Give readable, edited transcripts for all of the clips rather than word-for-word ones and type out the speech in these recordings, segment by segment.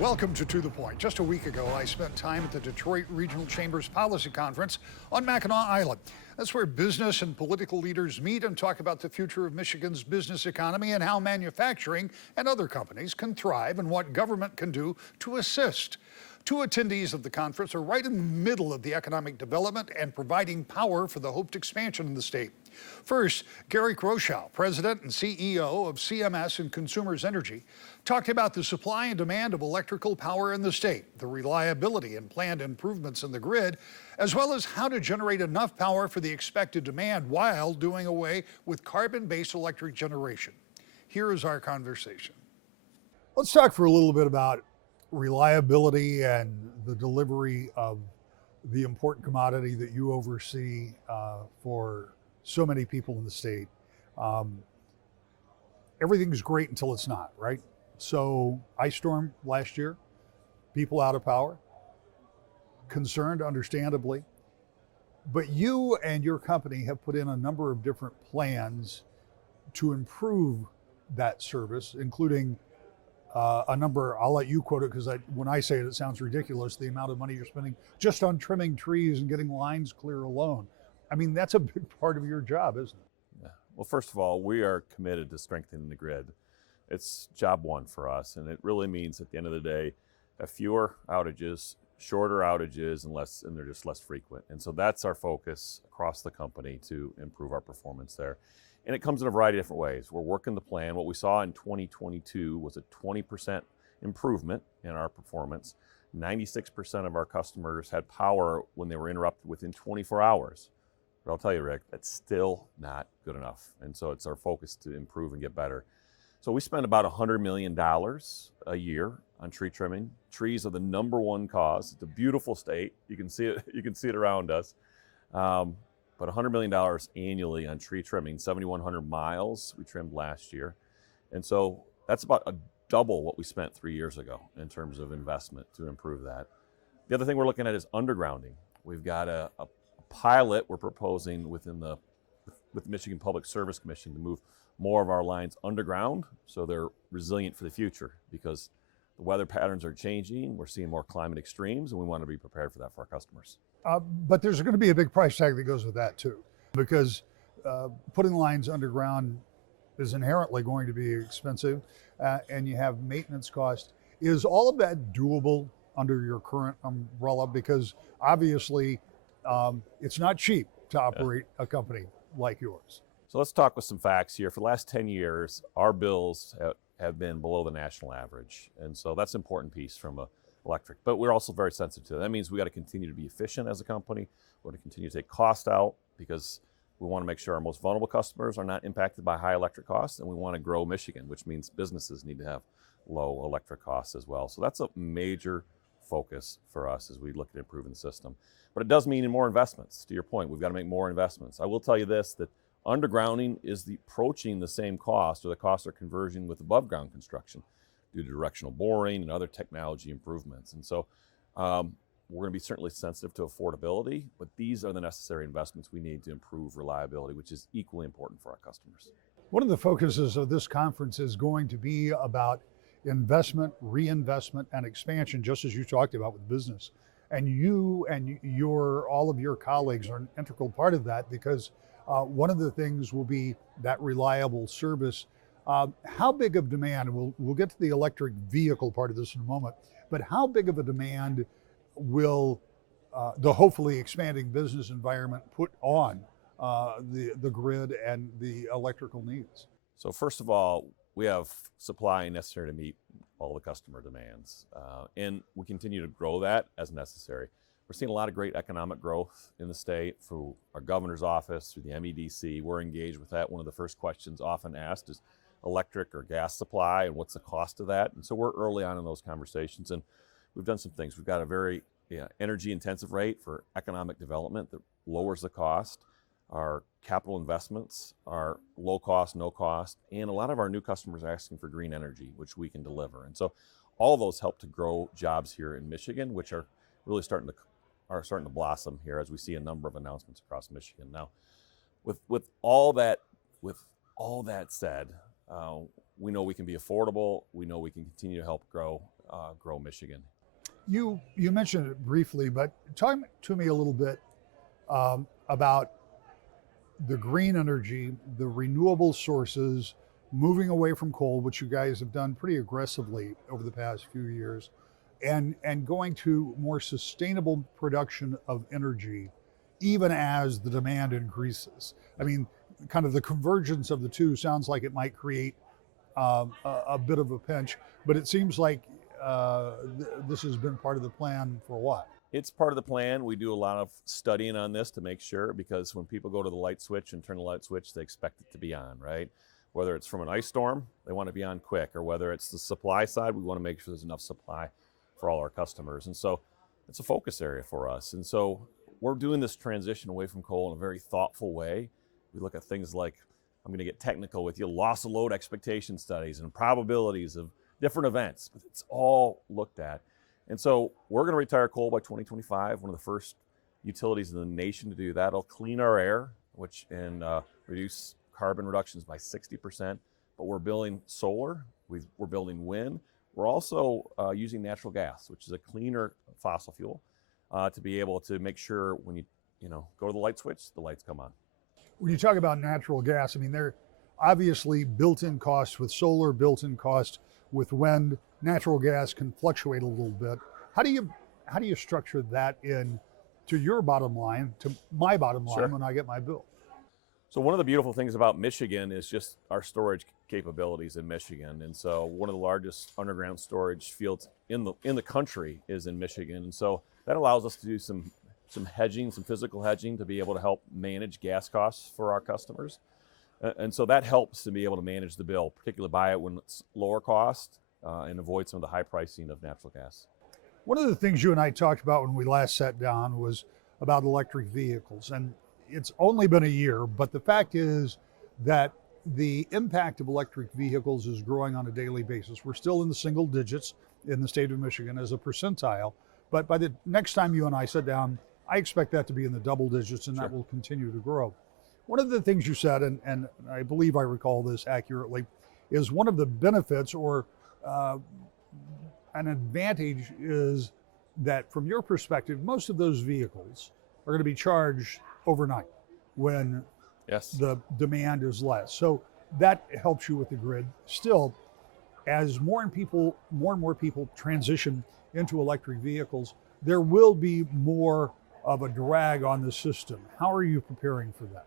Welcome to the Point. Just a week ago, I spent time at the Detroit Regional Chamber's Policy Conference on Mackinac Island. That's where business and political leaders meet and talk about the future of Michigan's business economy and how manufacturing and other companies can thrive and what government can do to assist. Two attendees of the conference are right in the middle of the economic development and providing power for the hoped expansion in the state. First, Gary Kross, President and CEO of CMS and Consumers Energy, talked about the supply and demand of electrical power in the state, the reliability and planned improvements in the grid, as well as how to generate enough power for the expected demand while doing away with carbon-based electric generation. Here is our conversation. Let's talk for a little bit about reliability and the delivery of the important commodity that you oversee for so many people in the state. Everything's great until it's not, right? So ice storm last year, people out of power, concerned understandably, but you and your company have put in a number of different plans to improve that service, including a number, I'll let you quote it because when I say it, it sounds ridiculous, the amount of money you're spending just on trimming trees and getting lines clear alone. I mean, that's a big part of your job, isn't it? Yeah. Well, first of all, we are committed to strengthening the grid. It's job one for us, and it really means at the end of the day, fewer outages, shorter outages, and they're just less frequent. And so that's our focus across the company to improve our performance there. And it comes in a variety of different ways. We're working the plan. What we saw in 2022 was a 20% improvement in our performance. 96% of our customers had power when they were interrupted within 24 hours. But I'll tell you, Rick, that's still not good enough. And so it's our focus to improve and get better. So we spend about $100 million a year on tree trimming. Trees are the number one cause. It's a beautiful state. You can see it. You can see it around us. But $100 million annually on tree trimming. 7,100 miles we trimmed last year, and so that's about double what we spent 3 years ago in terms of investment to improve that. The other thing we're looking at is undergrounding. We've got a pilot we're proposing with the Michigan Public Service Commission to move more of our lines underground so they're resilient for the future, because the weather patterns are changing. We're seeing more climate extremes, and we want to be prepared for that for our customers. But there's going to be a big price tag that goes with that too, because putting lines underground is inherently going to be expensive, and you have maintenance costs. Is all of that doable under your current umbrella? Because obviously it's not cheap to operate a company like yours. So let's talk with some facts here. For the last 10 years, our bills have been below the national average. And so that's an important piece from electric. But we're also very sensitive to that. That means we got to continue to be efficient as a company. We're going to continue to take cost out because we want to make sure our most vulnerable customers are not impacted by high electric costs. And we want to grow Michigan, which means businesses need to have low electric costs as well. So that's a major focus for us as we look at improving the system. But it does mean more investments. To your point, we've got to make more investments. I will tell you this, that undergrounding is approaching the same cost, or the cost of conversion with above ground construction due to directional boring and other technology improvements. And so we're going to be certainly sensitive to affordability, but these are the necessary investments we need to improve reliability, which is equally important for our customers. One of the focuses of this conference is going to be about investment, reinvestment, and expansion, just as you talked about with business. And you and all of your colleagues are an integral part of that, because one of the things will be that reliable service. How big of demand, and we'll get to the electric vehicle part of this in a moment, but how big of a demand will the hopefully expanding business environment put on the grid and the electrical needs? So first of all, we have supply necessary to meet all the customer demands, and we continue to grow that as necessary. We're seeing a lot of great economic growth in the state through our governor's office, through the MEDC. We're engaged with that. One of the first questions often asked is electric or gas supply and what's the cost of that. And so we're early on in those conversations, and we've done some things. We've got a very energy intensive rate for economic development that lowers the cost. Our capital investments are low cost, no cost, and a lot of our new customers are asking for green energy, which we can deliver. And so all of those help to grow jobs here in Michigan, which are really starting to blossom here as we see a number of announcements across Michigan. Now, with all that said, we know we can be affordable. We know we can continue to help grow grow Michigan. You mentioned it briefly, but talk to me a little bit about the green energy, the renewable sources, moving away from coal, which you guys have done pretty aggressively over the past few years, and going to more sustainable production of energy, even as the demand increases. I mean, kind of the convergence of the two sounds like it might create a bit of a pinch, but it seems like this has been part of the plan for a while. It's part of the plan. We do a lot of studying on this to make sure, because when people go to the light switch and turn the light switch, they expect it to be on, right? Whether it's from an ice storm, they want to be on quick, or whether it's the supply side, we want to make sure there's enough supply for all our customers. And so it's a focus area for us. And so we're doing this transition away from coal in a very thoughtful way. We look at things like, I'm going to get technical with you, loss of load expectation studies and probabilities of different events, but it's all looked at. And so we're going to retire coal by 2025, one of the first utilities in the nation to do that. It'll clean our air, and reduce carbon reductions by 60%. But we're building solar, we're building wind. We're also using natural gas, which is a cleaner fossil fuel, to be able to make sure when you go to the light switch, the lights come on. When you talk about natural gas, I mean, there are obviously built-in costs with solar, built-in cost with wind. Natural gas can fluctuate a little bit. How do you structure that in to your bottom line, to my bottom line, Sure. when I get my bill? So one of the beautiful things about Michigan is just our storage capabilities in Michigan. And so one of the largest underground storage fields in the country is in Michigan. And so that allows us to do some hedging, some physical hedging, to be able to help manage gas costs for our customers. And so that helps to be able to manage the bill, particularly buy it when it's lower cost, and avoid some of the high pricing of natural gas. One of the things you and I talked about when we last sat down was about electric vehicles. And it's only been a year, but the fact is that the impact of electric vehicles is growing on a daily basis. We're still in the single digits in the state of Michigan as a percentile, but by the next time you and I sit down, I expect that to be in the double digits, and Sure. that will continue to grow. One of the things you said, and I believe I recall this accurately, is one of the benefits or an advantage is that from your perspective, most of those vehicles are going to be charged overnight when Yes. the demand is less. So that helps you with the grid. Still, as more and more people transition into electric vehicles, there will be more of a drag on the system. How are you preparing for that?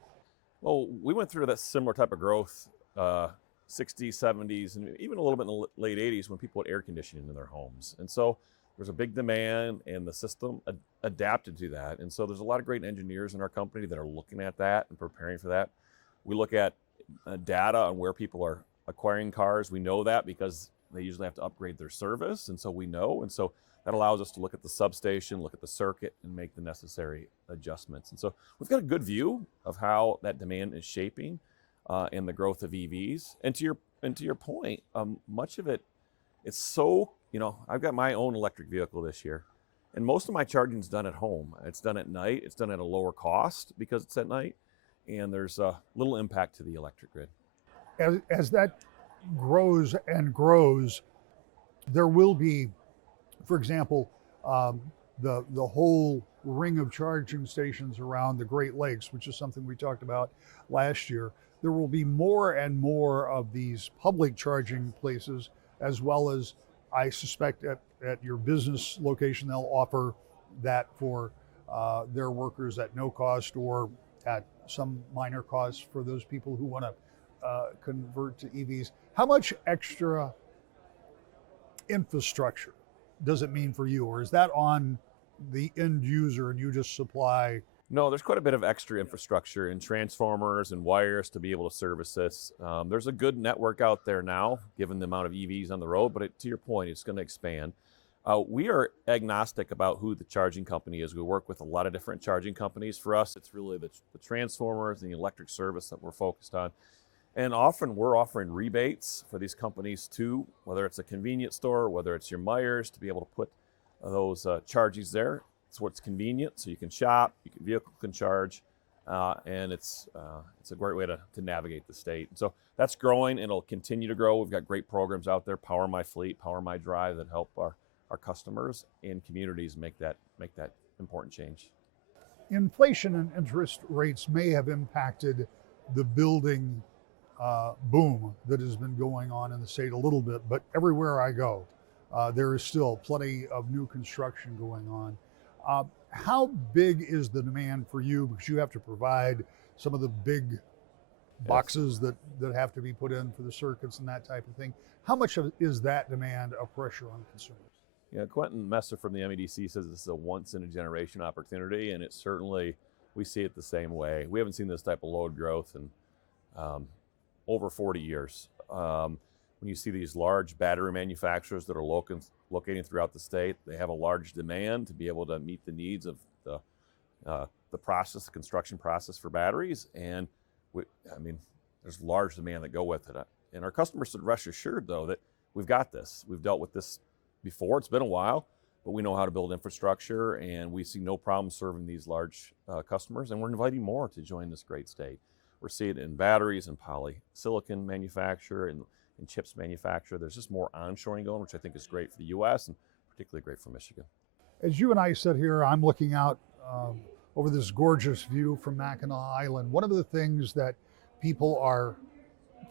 Well, we went through that similar type of growth, 60s, 70s, and even a little bit in the late 80s when people had air conditioning in their homes. And so there's a big demand, and the system adapted to that. And so there's a lot of great engineers in our company that are looking at that and preparing for that. We look at data on where people are acquiring cars. We know that because they usually have to upgrade their service, and so we know. And so that allows us to look at the substation, look at the circuit, and make the necessary adjustments. And so we've got a good view of how that demand is shaping and the growth of EVs. And to your point, much of it, it's so, I've got my own electric vehicle this year, and most of my charging is done at home. It's done at night. It's done at a lower cost because it's at night, and there's a little impact to the electric grid. As that grows and grows, there will be, for example, the whole ring of charging stations around the Great Lakes, which is something we talked about last year. There will be more and more of these public charging places, as well as, I suspect, at your business location, they'll offer that for their workers at no cost or at some minor cost for those people who want to convert to EVs. How much extra infrastructure does it mean for you, or is that on the end user and you just supply? No, there's quite a bit of extra infrastructure and transformers and wires to be able to service this. There's a good network out there now, given the amount of EVs on the road, but to your point, it's going to expand. We are agnostic about who the charging company is. We work with a lot of different charging companies. For us, it's really the transformers and the electric service that we're focused on. And often we're offering rebates for these companies too, whether it's a convenience store, whether it's your Myers, to be able to put those charges there. It's what's convenient, so you can shop, vehicle can charge. and it's a great way to navigate the state. So that's growing, and it'll continue to grow. We've got great programs out there, Power My Fleet, Power My Drive, that help our customers and communities make that important change. Inflation and interest rates may have impacted the building boom that has been going on in the state a little bit, but everywhere I go, there is still plenty of new construction going on. How big is the demand for you? Because you have to provide some of the big boxes that have to be put in for the circuits and that type of thing. How much is that demand a pressure on consumers? Yeah, Quentin Messer from the MEDC says this is a once in a generation opportunity, and it certainly, we see it the same way. We haven't seen this type of load growth in over 40 years. When you see these large battery manufacturers that are locating throughout the state, they have a large demand to be able to meet the needs of the process, the construction process for batteries. And there's large demand that go with it. And our customers should rest assured, though, that we've got this. We've dealt with this before. It's been a while, but we know how to build infrastructure, and we see no problem serving these large customers. And we're inviting more to join this great state. We're seeing it in batteries and polysilicon manufacture and chips manufacture. There's just more onshoring going, which I think is great for the U.S. and particularly great for Michigan. As you and I sit here, I'm looking out over this gorgeous view from Mackinac Island. One of the things that people are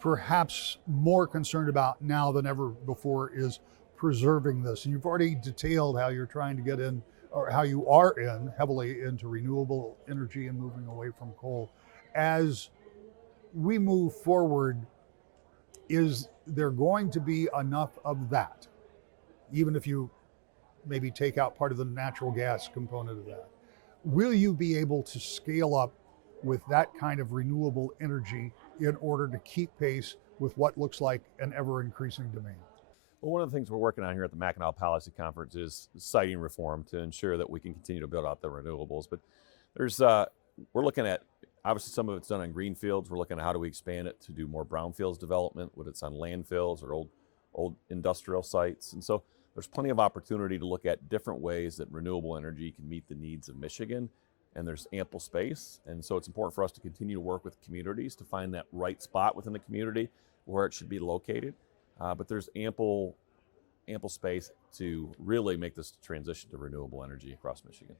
perhaps more concerned about now than ever before is preserving this. And you've already detailed how you're trying to get in, or how you are in heavily into renewable energy and moving away from coal. As we move forward, is there going to be enough of that, even if you maybe take out part of the natural gas component of that? Will you be able to scale up with that kind of renewable energy in order to keep pace with what looks like an ever-increasing demand? Well, one of the things we're working on here at the Mackinac Policy Conference is siting reform to ensure that we can continue to build out the renewables. But we're looking at, obviously some of it's done on greenfields. We're looking at how do we expand it to do more brownfields development, whether it's on landfills or old industrial sites. And so there's plenty of opportunity to look at different ways that renewable energy can meet the needs of Michigan, and there's ample space. And so it's important for us to continue to work with communities to find that right spot within the community where it should be located. But there's ample space to really make this transition to renewable energy across Michigan.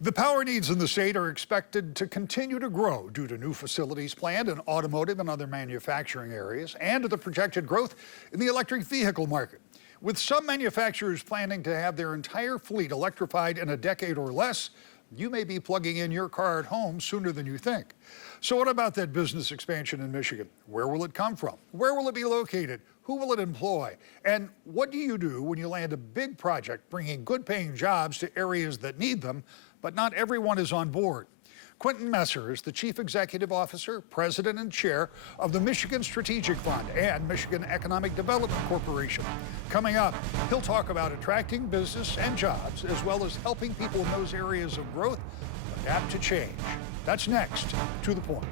The power needs in the state are expected to continue to grow due to new facilities planned in automotive and other manufacturing areas, and to the projected growth in the electric vehicle market. With some manufacturers planning to have their entire fleet electrified in a decade or less, you may be plugging in your car at home sooner than you think. So what about that business expansion in Michigan? Where will it come from? Where will it be located? Who will it employ? And what do you do when you land a big project bringing good-paying jobs to areas that need them, but not everyone is on board? Quentin Messer is the Chief Executive Officer, President and Chair of the Michigan Strategic Fund and Michigan Economic Development Corporation. Coming up, he'll talk about attracting business and jobs, as well as helping people in those areas of growth adapt to change. That's next, To the Point.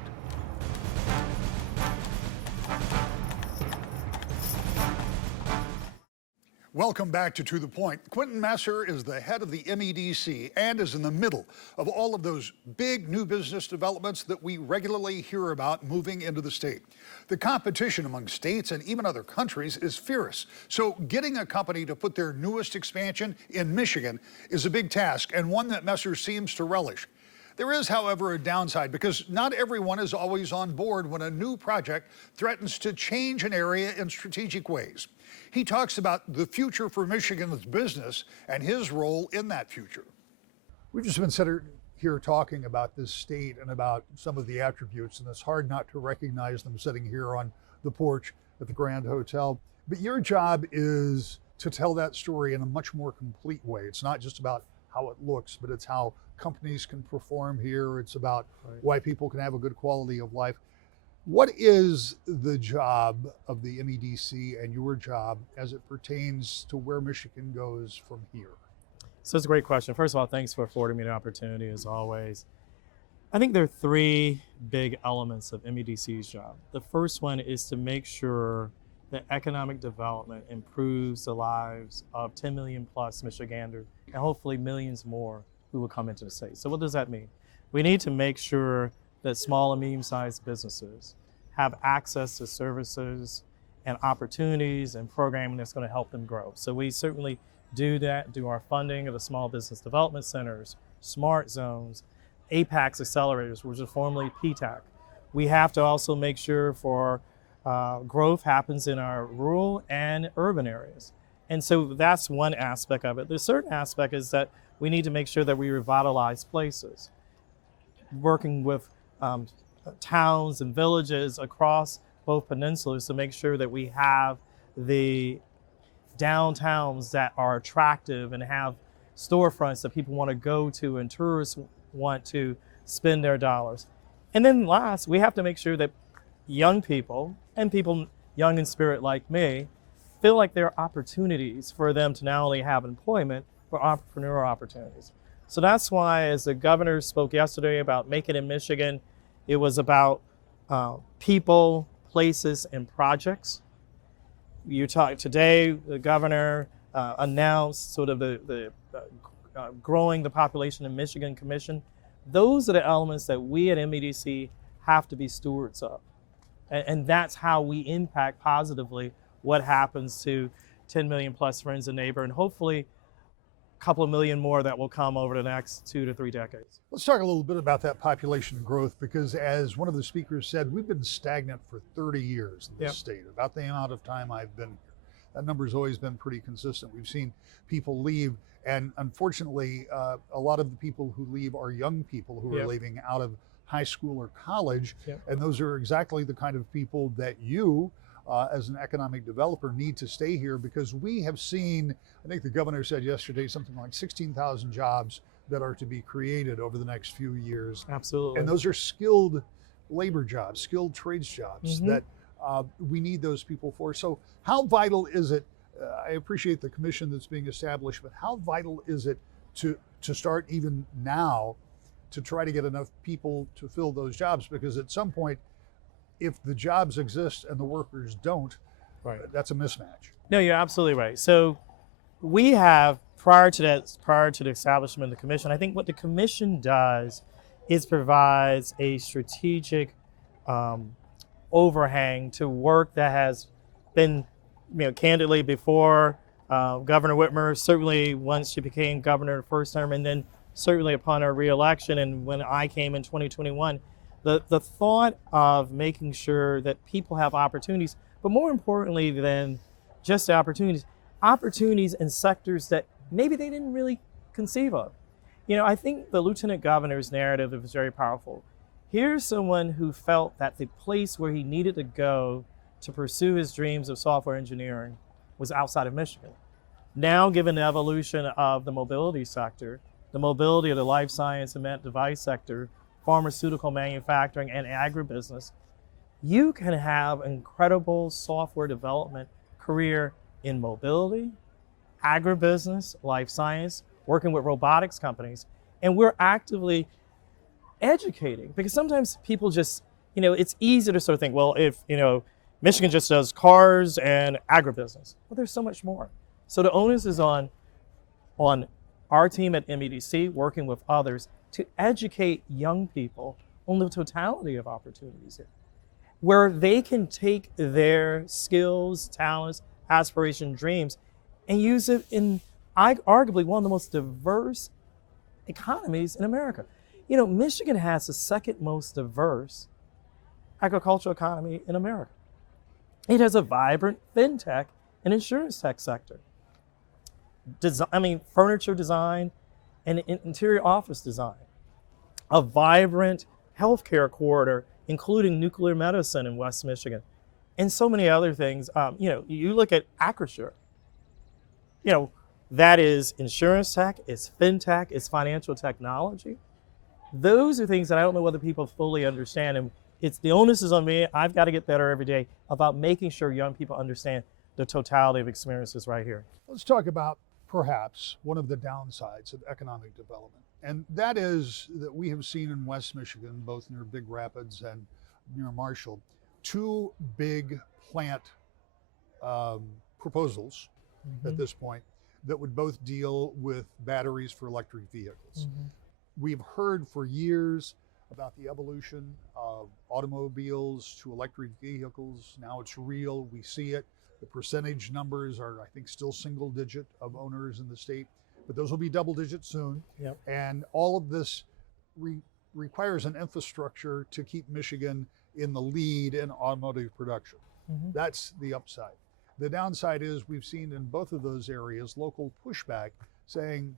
Welcome back to the Point. Quentin Messer is the head of the MEDC and is in the middle of all of those big new business developments that we regularly hear about moving into the state. The competition among states and even other countries is fierce. So getting a company to put their newest expansion in Michigan is a big task, and one that Messer seems to relish. There is, however, a downside, because not everyone is always on board when a new project threatens to change an area in strategic ways. He talks about the future for Michigan's business and his role in that future. We've just been sitting here talking about this state and about some of the attributes, and it's hard not to recognize them sitting here on the porch at the Grand Hotel. But your job is to tell that story in a much more complete way. It's not just about how it looks, but it's how companies can perform here. It's about why people can have a good quality of life. What is the job of the MEDC and your job as it pertains to where Michigan goes from here? So it's a great question. First of all, thanks for affording me the opportunity, as always. I think there are three big elements of MEDC's job. The first one is to make sure that economic development improves the lives of 10 million plus Michiganders and hopefully millions more who will come into the state. So what does that mean? We need to make sure that small and medium-sized businesses have access to services and opportunities and programming that's going to help them grow. So we certainly do that, do our funding of the small business development centers, smart zones, APACS accelerators, which are formerly PTAC. We have to also make sure for growth happens in our rural and urban areas. And so that's one aspect of it. The certain aspect is that we need to make sure that we revitalize places, working with towns and villages across both peninsulas to make sure that we have the downtowns that are attractive and have storefronts that people want to go to and tourists want to spend their dollars. And then last, we have to make sure that young people and people young in spirit like me feel like there are opportunities for them to not only have employment, but entrepreneurial opportunities. So that's why, as the governor spoke yesterday about Make It in Michigan, it was about people, places, and projects. You talk today, the governor announced sort of the growing the population in Michigan Commission. Those are the elements that we at MEDC have to be stewards of. And that's how we impact positively what happens to 10 million plus friends and neighbor, and hopefully a couple of million more that will come over the next 2 to 3 decades. Let's talk a little bit about that population growth, because as one of the speakers said, we've been stagnant for 30 years in this state, about the amount of time I've been here. That number's always been pretty consistent. We've seen people leave, and unfortunately, a lot of the people who leave are young people who are leaving out of high school or college, and those are exactly the kind of people that you, as an economic developer, need to stay here, because we have seen, I think the governor said yesterday, something like 16,000 jobs that are to be created over the next few years. Absolutely. And those are skilled labor jobs, skilled trades jobs that we need those people for. So how vital is it, I appreciate the commission that's being established, but how vital is it to start even now to try to get enough people to fill those jobs? Because at some point, if the jobs exist and the workers don't, that's a mismatch. No, you're absolutely right. So we have, prior to the establishment of the commission, I think what the commission does is provides a strategic overhang to work that has been, candidly before Governor Whitmer, certainly once she became governor the first term, and then certainly upon her reelection, and when I came in 2021, the thought of making sure that people have opportunities, but more importantly than just the opportunities in sectors that maybe they didn't really conceive of. I think the Lieutenant Governor's narrative is very powerful. Here's someone who felt that the place where he needed to go to pursue his dreams of software engineering was outside of Michigan. Now, given the evolution of the mobility sector, the mobility of the life science and medical device sector, pharmaceutical manufacturing, and agribusiness, you can have incredible software development career in mobility, agribusiness, life science, working with robotics companies. And we're actively educating, because sometimes people just, it's easy to sort of think, well, if, Michigan just does cars and agribusiness. Well, there's so much more. So the onus is on our team at MEDC, working with others, to educate young people on the totality of opportunities here, where they can take their skills, talents, aspirations, dreams, and use it in arguably one of the most diverse economies in America. Michigan has the second most diverse agricultural economy in America. It has a vibrant fintech and insurance tech sector. Furniture design and interior office design. A vibrant healthcare corridor, including nuclear medicine in West Michigan, and so many other things. You look at Acrisure. That is insurance tech, it's fintech, it's financial technology. Those are things that I don't know whether people fully understand, and the onus is on me. I've got to get better every day about making sure young people understand the totality of experiences right here. Let's talk about perhaps one of the downsides of economic development, and that is that we have seen in West Michigan, both near Big Rapids and near Marshall, two big plant proposals at this point that would both deal with batteries for electric vehicles. we've heard for years about the evolution of automobiles to electric vehicles. Now it's real, we see it. The percentage numbers are, I think, still single digit of owners in the state, but those will be double digit soon. Yep. And all of this requires an infrastructure to keep Michigan in the lead in automotive production. That's the upside. The downside is we've seen in both of those areas local pushback saying,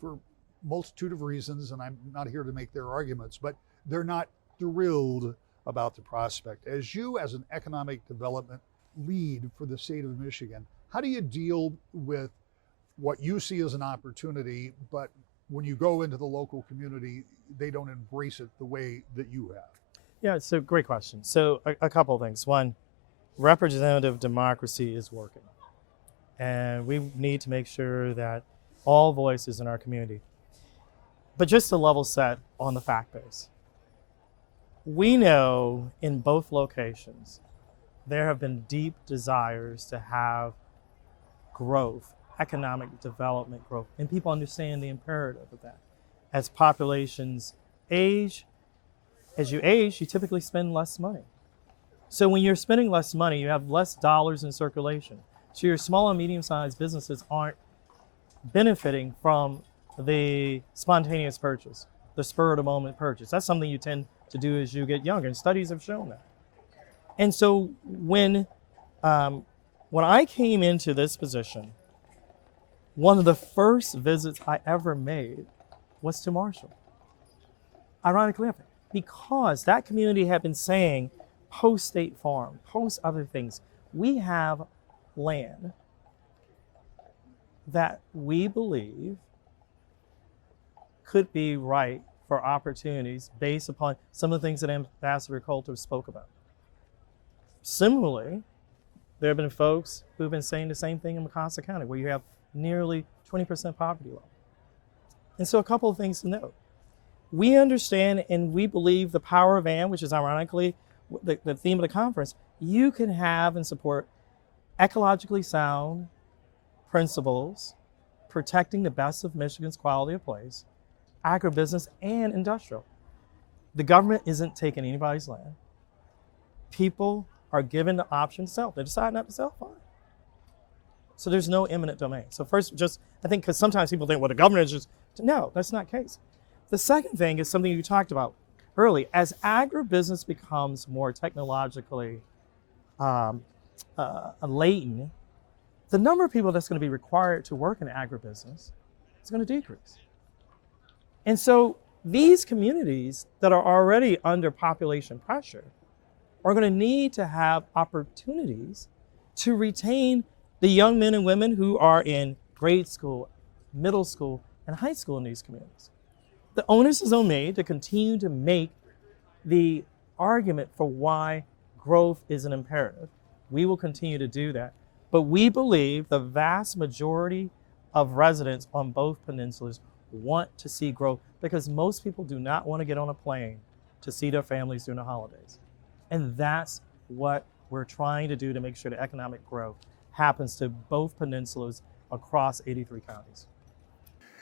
for multitude of reasons, and I'm not here to make their arguments, but they're not thrilled about the prospect. As you, as an economic development lead for the state of Michigan, how do you deal with what you see as an opportunity, but when you go into the local community, they don't embrace it the way that you have? Yeah, it's a great question. So a couple of things. One, representative democracy is working. And we need to make sure that all voices in our community. But just to level set on the fact base, we know in both locations, there have been deep desires to have growth, economic development growth, and people understand the imperative of that. As populations age, as you age, you typically spend less money. So when you're spending less money, you have less dollars in circulation. So your small and medium-sized businesses aren't benefiting from the spontaneous purchase, the spur-of-the-moment purchase. That's something you tend to do as you get younger, and studies have shown that. And so when I came into this position, one of the first visits I ever made was to Marshall. Ironically enough, because that community had been saying, post-State Farm, post other things, we have land that we believe could be right for opportunities based upon some of the things that Ambassador Coulter spoke about. Similarly, there have been folks who've been saying the same thing in Mecosta County, where you have nearly 20% poverty level. And so a couple of things to note. We understand and we believe the power of and, which is ironically the theme of the conference. You can have and support ecologically sound principles, protecting the best of Michigan's quality of place, agribusiness and industrial. The government isn't taking anybody's land. People are given the option to sell. They decide not to sell, fine. So there's no eminent domain. So first, I think, because sometimes people think, well, the government is just, no, that's not the case. The second thing is something you talked about early. As agribusiness becomes more technologically latent, the number of people that's going to be required to work in agribusiness is going to decrease. And so these communities that are already under population pressure are going to need to have opportunities to retain the young men and women who are in grade school, middle school, and high school in these communities. The onus is on me to continue to make the argument for why growth is an imperative. We will continue to do that. But we believe the vast majority of residents on both peninsulas want to see growth, because most people do not want to get on a plane to see their families during the holidays. And that's what we're trying to do to make sure that economic growth happens to both peninsulas across 83 counties.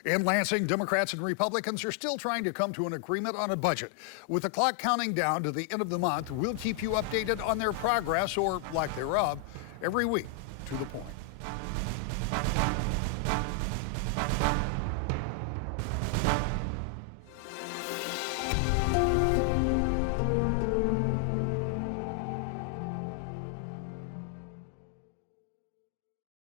In Lansing, Democrats and Republicans are still trying to come to an agreement on a budget. With the clock counting down to the end of the month, we'll keep you updated on their progress, or lack thereof, every week. To the point.